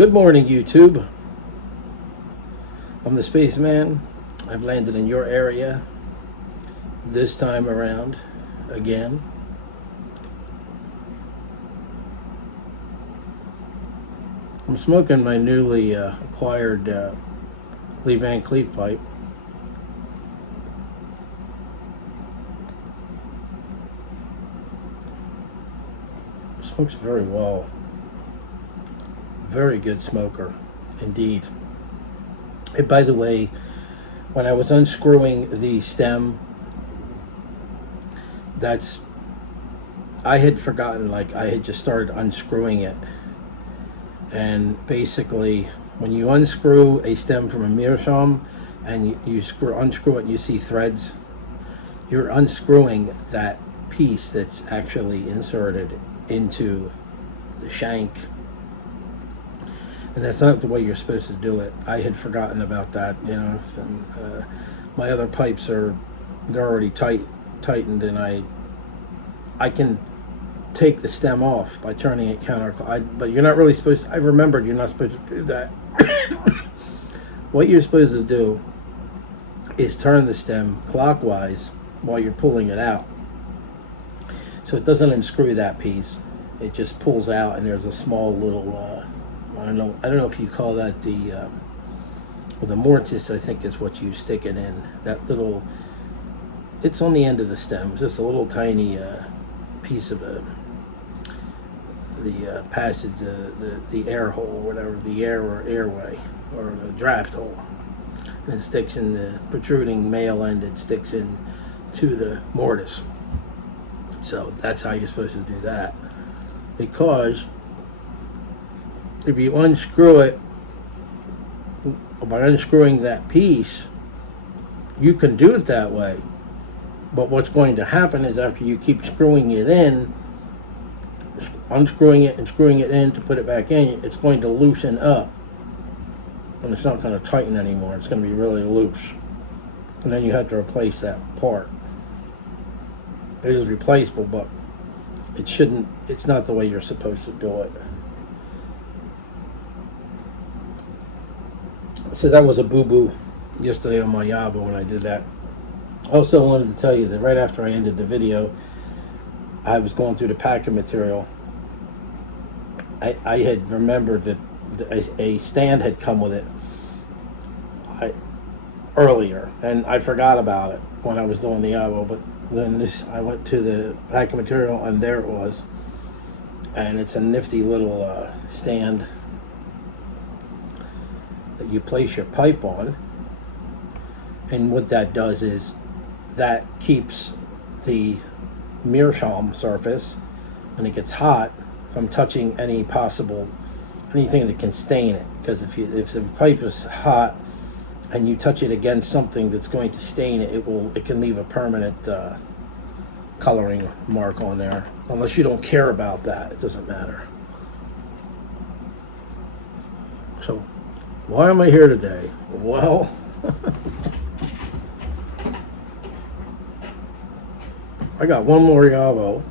Good morning, YouTube. I'm the Spaceman. I've landed in your area this time around again. I'm smoking my newly acquired Lee Van Cleef pipe. Smokes very well. Very good smoker, indeed. And by the way, when I was unscrewing the stem, I had forgotten, I had just started unscrewing it. And basically, when you unscrew a stem from a Meerschaum and you unscrew it and you see threads, you're unscrewing that piece that's actually inserted into the shank. And that's not the way you're supposed to do it. I had forgotten about that. It's been my other pipes they're already tightened, and I can take the stem off by turning it counterclockwise. But you're not really supposed to. I remembered you're not supposed to do that. What you're supposed to do is turn the stem clockwise while you're pulling it out, so it doesn't unscrew that piece. It just pulls out, and there's a small little. I don't know if you call that the mortise, I think is what you stick it in. That little, it's on the end of the stem, just a little tiny piece of the passage, the air hole, whatever, the air or airway, or the draft hole. And it sticks in the protruding male end, it sticks in to the mortise. So that's how you're supposed to do that. Because if you unscrew it, by unscrewing that piece, you can do it that way. But what's going to happen is after you keep screwing it in, unscrewing it and screwing it in to put it back in, it's going to loosen up. And it's not going to tighten anymore. It's going to be really loose. And then you have to replace that part. It is replaceable, but it's not the way you're supposed to do it. So that was a boo-boo yesterday on my Yaba when I did that. I also wanted to tell you that right after I ended the video, I was going through the packing material. I had remembered that a stand had come with it earlier, and I forgot about it when I was doing the Yaba. But then I went to the packing material, and there it was. And it's a nifty little stand that you place your pipe on, and what that does is that keeps the Meerschaum surface, when it gets hot, from touching anything that can stain it. Because if the pipe is hot and you touch it against something that's going to stain it, it can leave a permanent coloring mark on there. Unless you don't care about that, it doesn't matter. So why am I here today? Well, I got one more Yavo.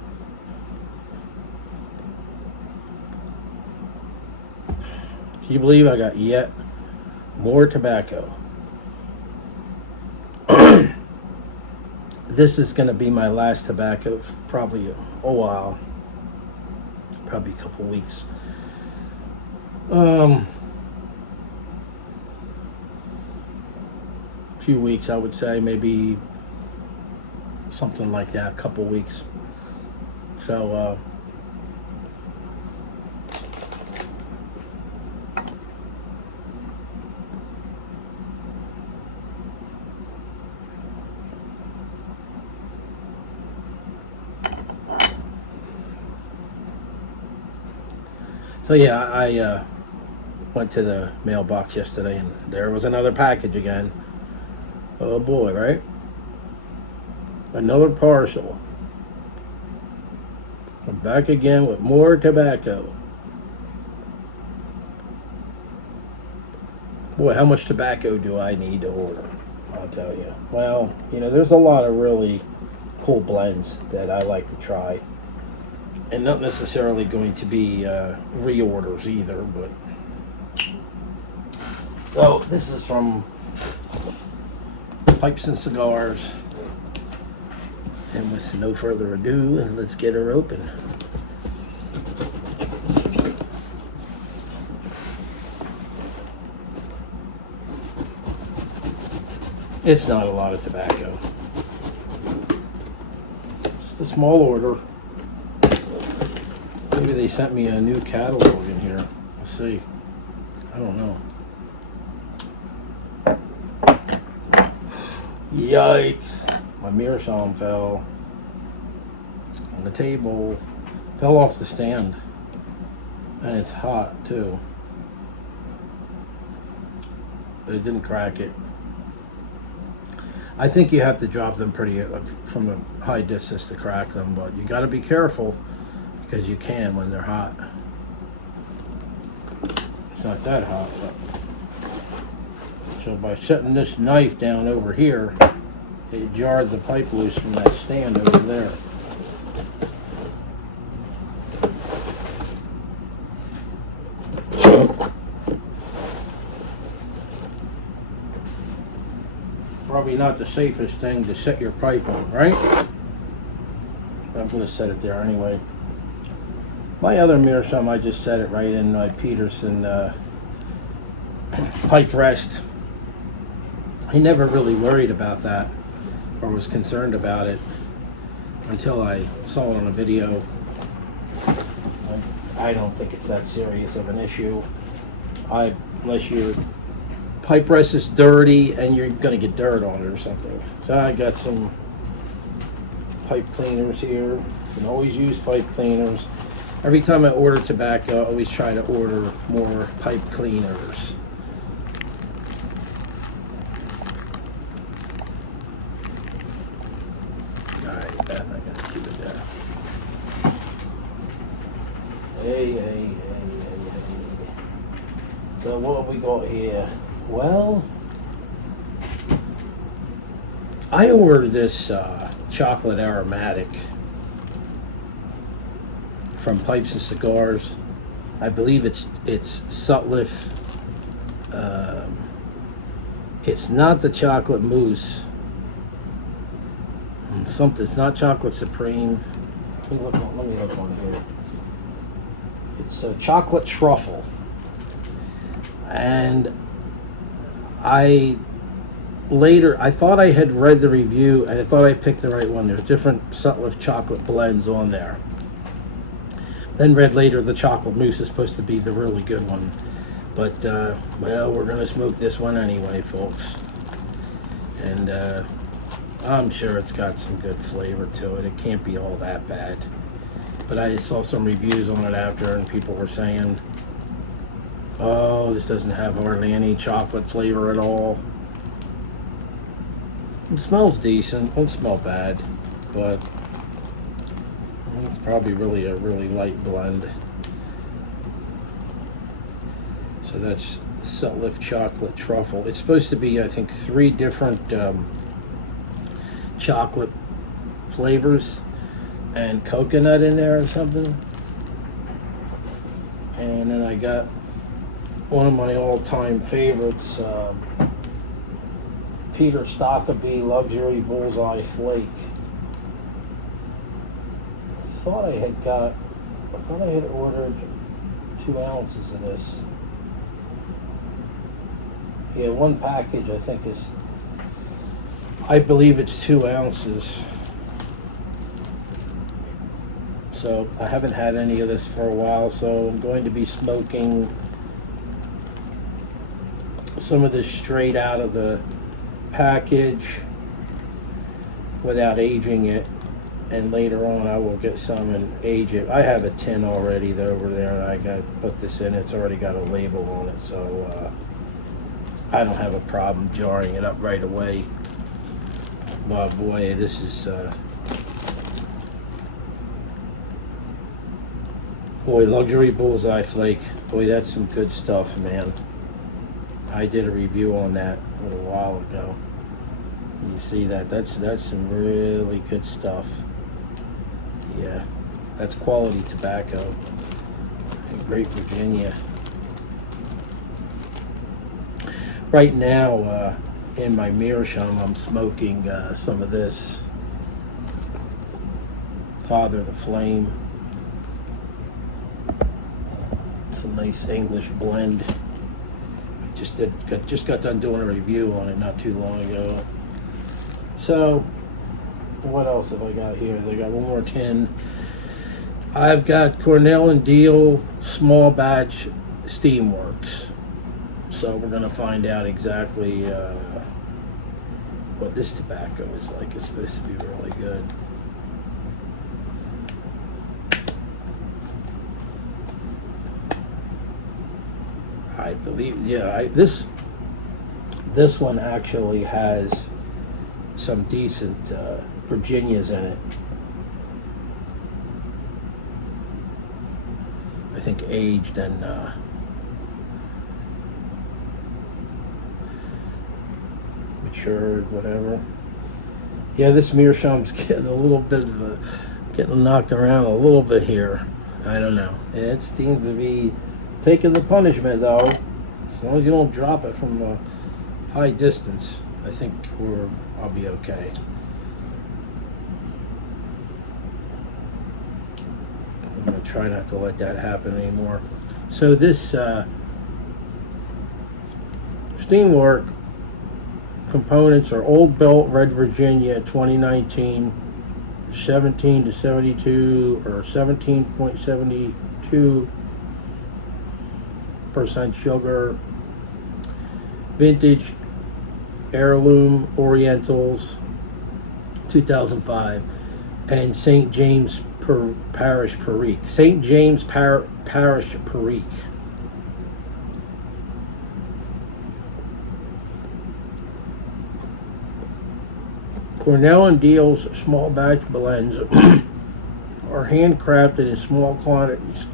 Can you believe I got yet more tobacco? This is going to be my last tobacco for probably a while. Probably a couple weeks. Few weeks, I would say, maybe something like that, a couple weeks. So yeah, I went to the mailbox yesterday, and there was another package again. Oh boy, right? Another parcel. I'm back again with more tobacco. Boy, how much tobacco do I need to order? I'll tell you. Well, there's a lot of really cool blends that I like to try. And not necessarily going to be reorders either, but So this is from Pipes and Cigars. And with no further ado, let's get her open. It's not a lot of tobacco. Just a small order. Maybe they sent me a new catalog in here. We'll see. I don't know. Yikes. My Meerschaum fell on the table. Fell off the stand. And it's hot too. But it didn't crack it. I think you have to drop them pretty from a high distance to crack them, but you got to be careful because you can when they're hot. It's not that hot, but so by setting this knife down over here, it jarred the pipe loose from that stand over there. Probably not the safest thing to set your pipe on, right? But I'm going to set it there anyway. My other Meerschaum, I just set it right in my Peterson pipe rest. I never really worried about that or was concerned about it until I saw it on a video. I don't think it's that serious of an issue. Unless your pipe rest is dirty and you're going to get dirt on it or something. So I got some pipe cleaners here. You can always use pipe cleaners. Every time I order tobacco, I always try to order more pipe cleaners. Alright, that I'm going to keep it there. Hey. So what have we got here? Well, I ordered this chocolate aromatic from Pipes and Cigars. I believe it's Sutliff. It's not the chocolate mousse. It's not chocolate supreme. Let me look on here. It's a chocolate truffle. And I thought I had read the review and I thought I picked the right one. There's different Sutliff chocolate blends on there. Then read later the chocolate mousse is supposed to be the really good one. But, well, we're going to smoke this one anyway, folks. And I'm sure it's got some good flavor to it. It can't be all that bad. But I saw some reviews on it after and people were saying, oh, this doesn't have hardly any chocolate flavor at all. It smells decent. Won't smell bad, but it's probably really a really light blend. So that's Sutliff chocolate truffle. It's supposed to be, I think, 3 different chocolate flavors and coconut in there or something. And then I got one of my all-time favorites, Peter Stockabee Luxury Bullseye Flake. I thought I had ordered 2 ounces of this. Yeah, one package I believe it's 2 ounces. So I haven't had any of this for a while, so I'm going to be smoking some of this straight out of the package without aging it, and later on I will get some and age it. I have a tin already over there and I got to put this in. It's already got a label on it, so I don't have a problem jarring it up right away. But boy, this is boy, Luxury Bullseye Flake. Boy, that's some good stuff, man. I did a review on that a little while ago. You see that? That's some really good stuff. Yeah, that's quality tobacco in Great Virginia. Right now, in my Meerschaum, I'm smoking some of this Father the Flame. It's a nice English blend. I just got done doing a review on it not too long ago. So, what else have I got here? They got one more tin. I've got Cornell and Deal Small Batch Steamworks. So we're going to find out exactly what this tobacco is like. It's supposed to be really good. I believe, yeah, this one actually has some decent Virginias in it. I think aged and matured, whatever. Yeah, this Meerschaum's getting a little bit getting knocked around a little bit here. I don't know. It seems to be taking the punishment though. As long as you don't drop it from a high distance, I think I'll be okay. I'm gonna try not to let that happen anymore. So this Steamwork components are Old Belt Red Virginia 2019, 17 to 72 or 17.72% sugar, vintage heirloom Orientals 2005, and St. James Parish Perique. St. James Parish Perique. Cornell and Deal's small batch blends are handcrafted in small quantities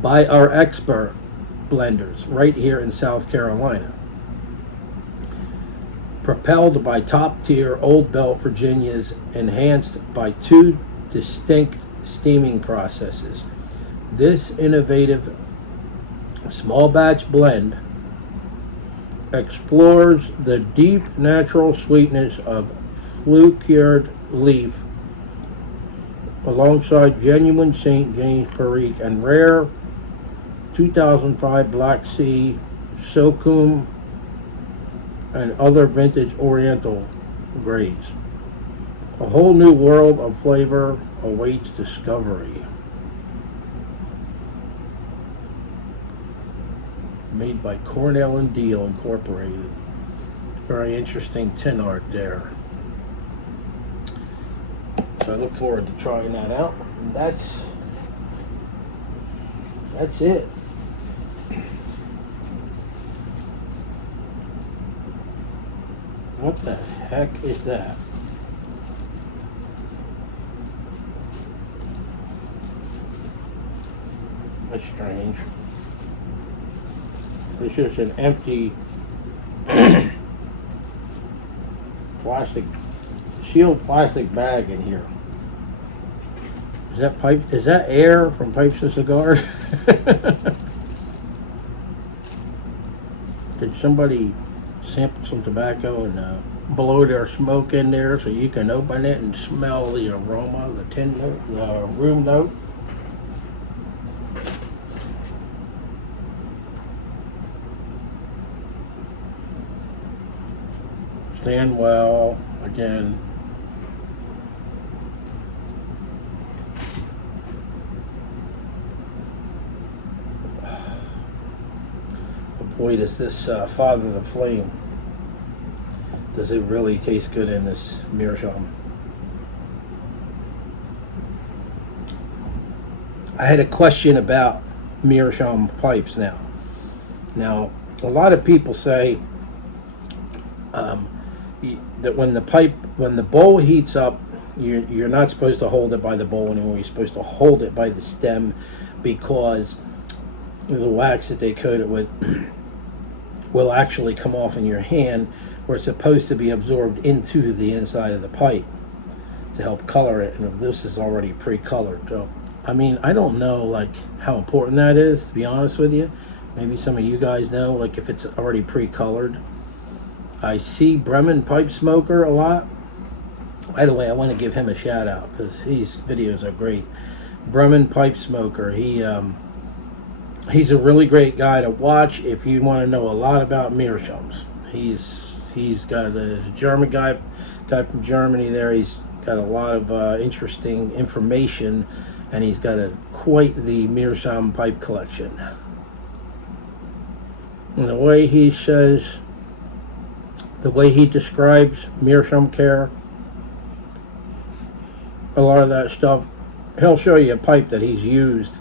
by our expert blenders right here in South Carolina. Propelled by top-tier Old Belt Virginias, enhanced by 2 distinct steaming processes. This innovative small batch blend explores the deep natural sweetness of flue-cured leaf alongside genuine St. James Perique and rare 2005 Black Sea, Sokum, and other vintage Oriental grades. A whole new world of flavor awaits discovery. Made by Cornell and Deal Incorporated. Very interesting tin art there. So I look forward to trying that out. And that's it. What the heck is that? That's strange. There's just an empty sealed plastic bag in here. Is that pipe? Is that air from pipes and cigars? Did somebody sample some tobacco and blow their smoke in there so you can open it and smell the aroma, the tin note, the room note? Stand well, again. Oh boy, does this Father the Flame, does it really taste good in this Meerschaum? I had a question about Meerschaum pipes now. Now, a lot of people say that when the bowl heats up, you're not supposed to hold it by the bowl anymore. You're supposed to hold it by the stem, because the wax that they coat it with will actually come off in your hand, where it's supposed to be absorbed into the inside of the pipe to help color it. And this is already pre-colored, so I mean, I don't know like how important that is, to be honest with you. Maybe some of you guys know, like if it's already pre-colored. I see Bremen Pipe Smoker a lot. By the way, I want to give him a shout out because his videos are great. Bremen Pipe Smoker. He's a really great guy to watch if you want to know a lot about Meerschaums. He's got a German guy from Germany there. He's got a lot of interesting information, and he's got quite the Meerschaum pipe collection. And the way he describes Meerschaum care, a lot of that stuff, he'll show you a pipe that he's used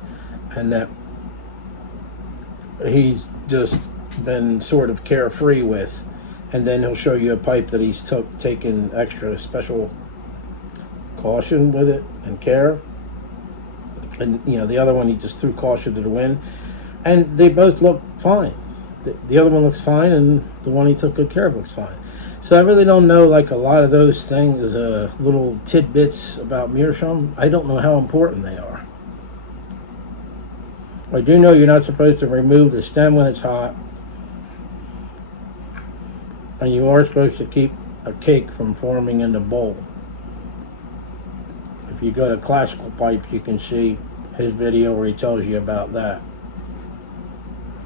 and that he's just been sort of carefree with, and then he'll show you a pipe that he's taken extra special caution with it and care, and the other one he just threw caution to the wind, and they both look fine. The other one looks fine, and the one he took good care of looks fine. So I really don't know like a lot of those things, little tidbits about Meerschaum. I don't know how important they are. I do know you're not supposed to remove the stem when it's hot, and you are supposed to keep a cake from forming in the bowl. If you go to Classical Pipes, you can see his video where he tells you about that.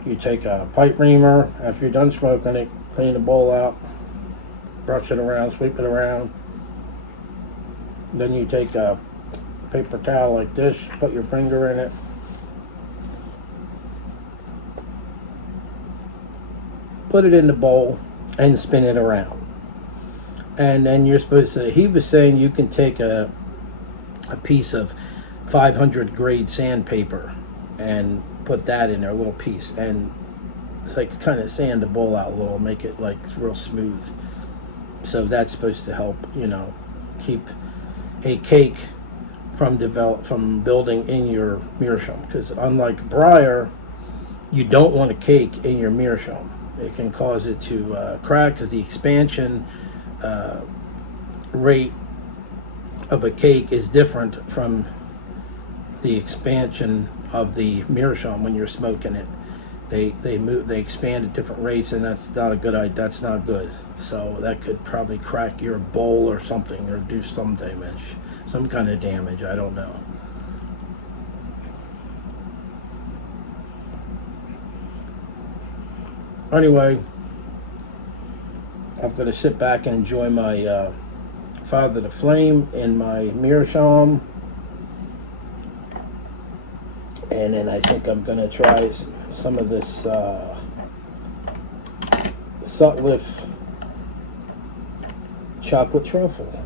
You take a pipe reamer after you're done smoking it, clean the bowl out, brush it around, sweep it around. Then you take a paper towel like this, put your finger in it, put it in the bowl, and spin it around. And then you're supposed to, he was saying you can take a piece of 500 grade sandpaper and put that in there, a little piece, and it's like kind of sand the bowl out a little, make it like real smooth. So that's supposed to help, keep a cake from building in your Meerschaum. Because unlike briar, you don't want a cake in your Meerschaum. It can cause it to crack because the expansion rate of a cake is different from the expansion of the Meerschaum when you're smoking it. They expand at different rates, and that's not a good idea. That's not good. So that could probably crack your bowl or something, or do some damage, some kind of damage. I don't know. Anyway, I'm going to sit back and enjoy my Father the Flame in my Meerschaum. And then I think I'm going to try some of this Sutliff chocolate truffle.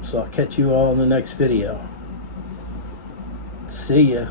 So I'll catch you all in the next video. See ya.